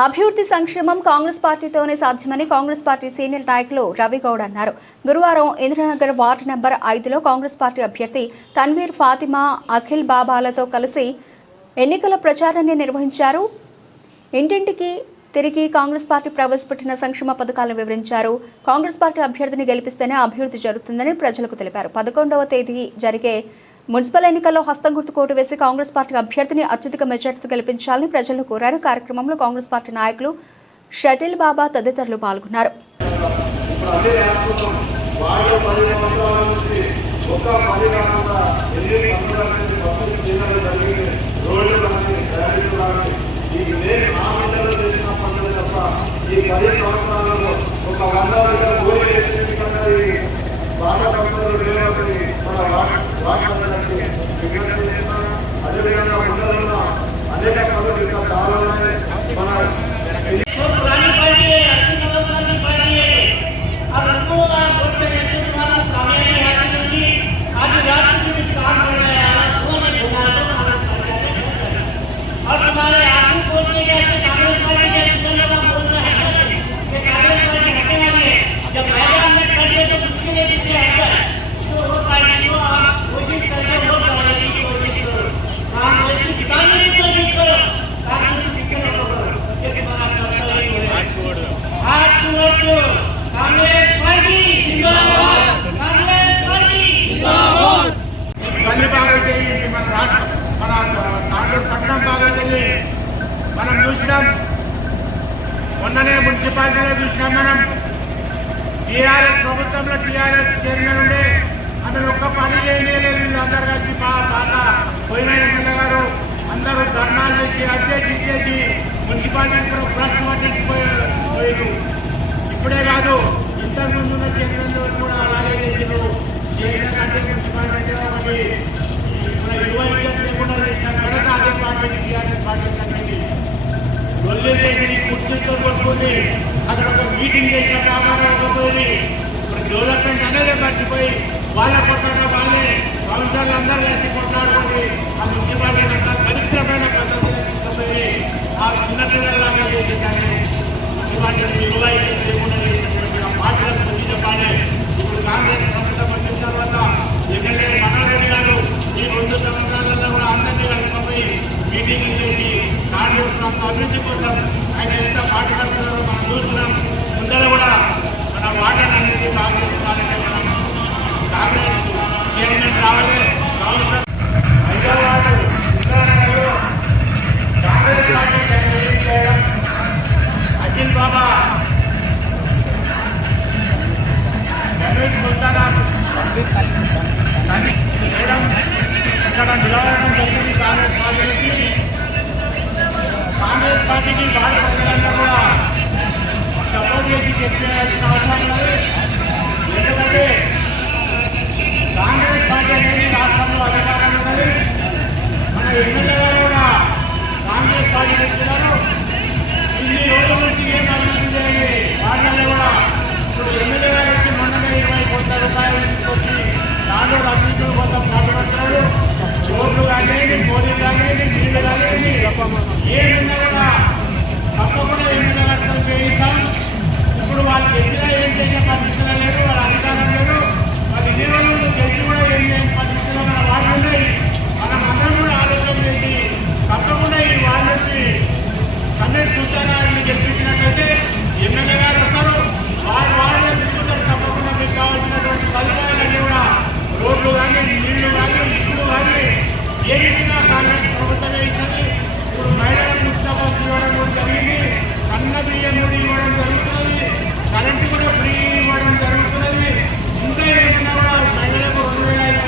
అభివృద్ధి సంక్షేమం కాంగ్రెస్ పార్టీతోనే సాధ్యమని కాంగ్రెస్ పార్టీ సీనియర్ నాయకులు రవిగౌడ్ అన్నారు. గురువారం ఇంద్రనగర్ వార్డు నెంబర్ 5లో కాంగ్రెస్ పార్టీ అభ్యర్థి తన్వీర్ ఫాతిమా అఖిల్ బాబాలతో కలిసి ఎన్నికల ప్రచారాన్ని నిర్వహించారు. ఇంటింటికి తిరిగి కాంగ్రెస్ పార్టీ ప్రవేశపెట్టిన సంక్షేమ పథకాలను వివరించారు. కాంగ్రెస్ పార్టీ అభ్యర్థిని గెలిపిస్తేనే అభివృద్ధి జరుగుతుందని ప్రజలకు తెలిపారు. 11వ తేదీ జరిగే మున్సిపల్ ఎన్నికల్లో హస్తం గుర్తు కోటు వేసి కాంగ్రెస్ పార్టీ అభ్యర్థిని అత్యధిక మెజార్టీతో గెలిపించాలని ప్రజలను కోరారు. కార్యక్రమంలో కాంగ్రెస్ పార్టీ నాయకులు షటిల్ బాబా తదితరులు పాల్గొన్నారు. అదేవిధంగా మండలంలో అనేక పనులు ఇంకా చాలా ఉన్నాయి. మన మనం చూసినాం, మొన్ననే మున్సిపాలిటీలో చూసినాం. మనం టీఆర్ఎస్ ప్రభుత్వంలో టీఆర్ఎస్ చైర్మన్ ఉండే ఆమె ఒక్క పని చేయలేదు. వీళ్ళందరూ కలిసి బాగా పోయిన ఎమ్మెల్యే గారు అందరూ ధర్నాలు చేసి అధ్యక్షించేసి మున్సిపాలిటీ కూడా ప్రశ్న పట్టించిపోయారు. ఇప్పుడే కాదు, ఇంతకుముందు ఉన్న చైర్మన్లు కూడా అలాగే చేసారు. చైర్మన్ అంటే మున్సిపాలిటీ కాబట్టి యువ లేకుండా చేసిన ఘనత అదే పార్టీ టీఆర్ఎస్ పార్టీ అనేది గొల్లె చేసి కుర్చీతో కొట్టుకుని అక్కడ ఒక మీటింగ్ చేసిన పోయి ఇప్పుడు డెవలప్మెంట్ అనేది మర్చిపోయి వాళ్ళ కొట్టాక వాళ్ళే కౌన్సిలర్లు అందరూ కలిసి కొట్లాడుకొని ఆ మున్సిపాలిటీ అంతా పవిత్రమైన పద్ధతిని తీసుకుపోయి ఆ చిన్నపిల్లలాగా చేసేదాన్ని మున్సిపాలిటీ యువ లేకుండా చేసినటువంటి ఆ పార్టీలకు బుద్ధి చెప్పాలి. ఇప్పుడు కాంగ్రెస్ ప్రభుత్వం వచ్చిన తర్వాత ఎమ్మెల్యే మనోహర్ గారు ఈ 2 సంవత్సరాలలో కూడా అందరినీ కలిసిపోయి మీటింగ్లు చేసి కాంగ్రెస్ ప్రాంత అభివృద్ధి కోసం ఆయన ఎంత పాటుపడుతున్నారో మనం చూస్తున్నాం. ముందర కూడా మన వాటర్ అనేది కాంగ్రెస్ వాళ్ళకే మనం కాంగ్రెస్ చైర్మన్ రావాలి. కౌన్సిలర్ హైదరాబాద్ ఇంద్రానగర్లో కాంగ్రెస్ పార్టీ చేయడం అఖిల్ బాబా రమేష్ సుల్తానా చేయడం ఇక్కడ నిలవడం జరిగింది. కాంగ్రెస్ పార్టీకి భారత ప్రజలందరూ కూడా సపోర్ట్ చేసి చెప్పాల్సిన అవసరం లేదు. ఎందుకంటే కాంగ్రెస్ పార్టీ అనేది రాష్ట్రంలో అధికారంలో ఉన్నది. మన ఎమ్మెల్యే గారు కూడా కాంగ్రెస్ పార్టీ చెప్తున్నారు. ఇన్ని రోజుల నుంచి ఏం అభివృద్ధి చేయాలి వాళ్ళని కూడా ఇప్పుడు ఎమ్మెల్యే గారు వచ్చి మొన్ననే 20 కోట్ల రూపాయలు తీసుకొచ్చి దాంట్లో అభివృద్ధుల కోసం మాట్లాడుతున్నాడు. రోడ్లు కానివ్వండి, మోడీలు కానివ్వండి, నీళ్లు కానివ్వండి, ఏమైనా కూడా తప్పకుండా ఎమ్మెల్యే గారితో చేయిస్తాం. ఇప్పుడు వాళ్ళు గెలిచినా ఏం చేసే పరిస్థితులు లేదు, వాళ్ళ అధికారం లేదు. వాళ్ళు ఇన్ని రోజులు గెలిచి కూడా ఏం చేయని పరిస్థితుల్లో మన వాళ్ళు ఉన్నాయి. మనం అందరం కూడా ఆలోచన చేసి తప్పకుండా ఈ వాళ్ళ నుంచి కన్నెట్ సూచనలు గెలిపించినట్లయితే ఎమ్మెల్యే గారు వస్తారు. వాళ్ళే తిరుగుతారు. తప్పకుండా మీకు కావాల్సినటువంటి ఫలితాలన్నీ కూడా రోడ్లు కానీ, నీళ్లు కానీ, ఇల్లు కానీ ఏమి ఇచ్చినా కాంగ్రెస్ ప్రభుత్వమే ఇస్తుంది. ఇప్పుడు మహిళలకు ఉచిత బస్సు ఇవ్వడం కూడా జరిగింది. సన్న బియ్యం కూడా ఇవ్వడం జరిగింది.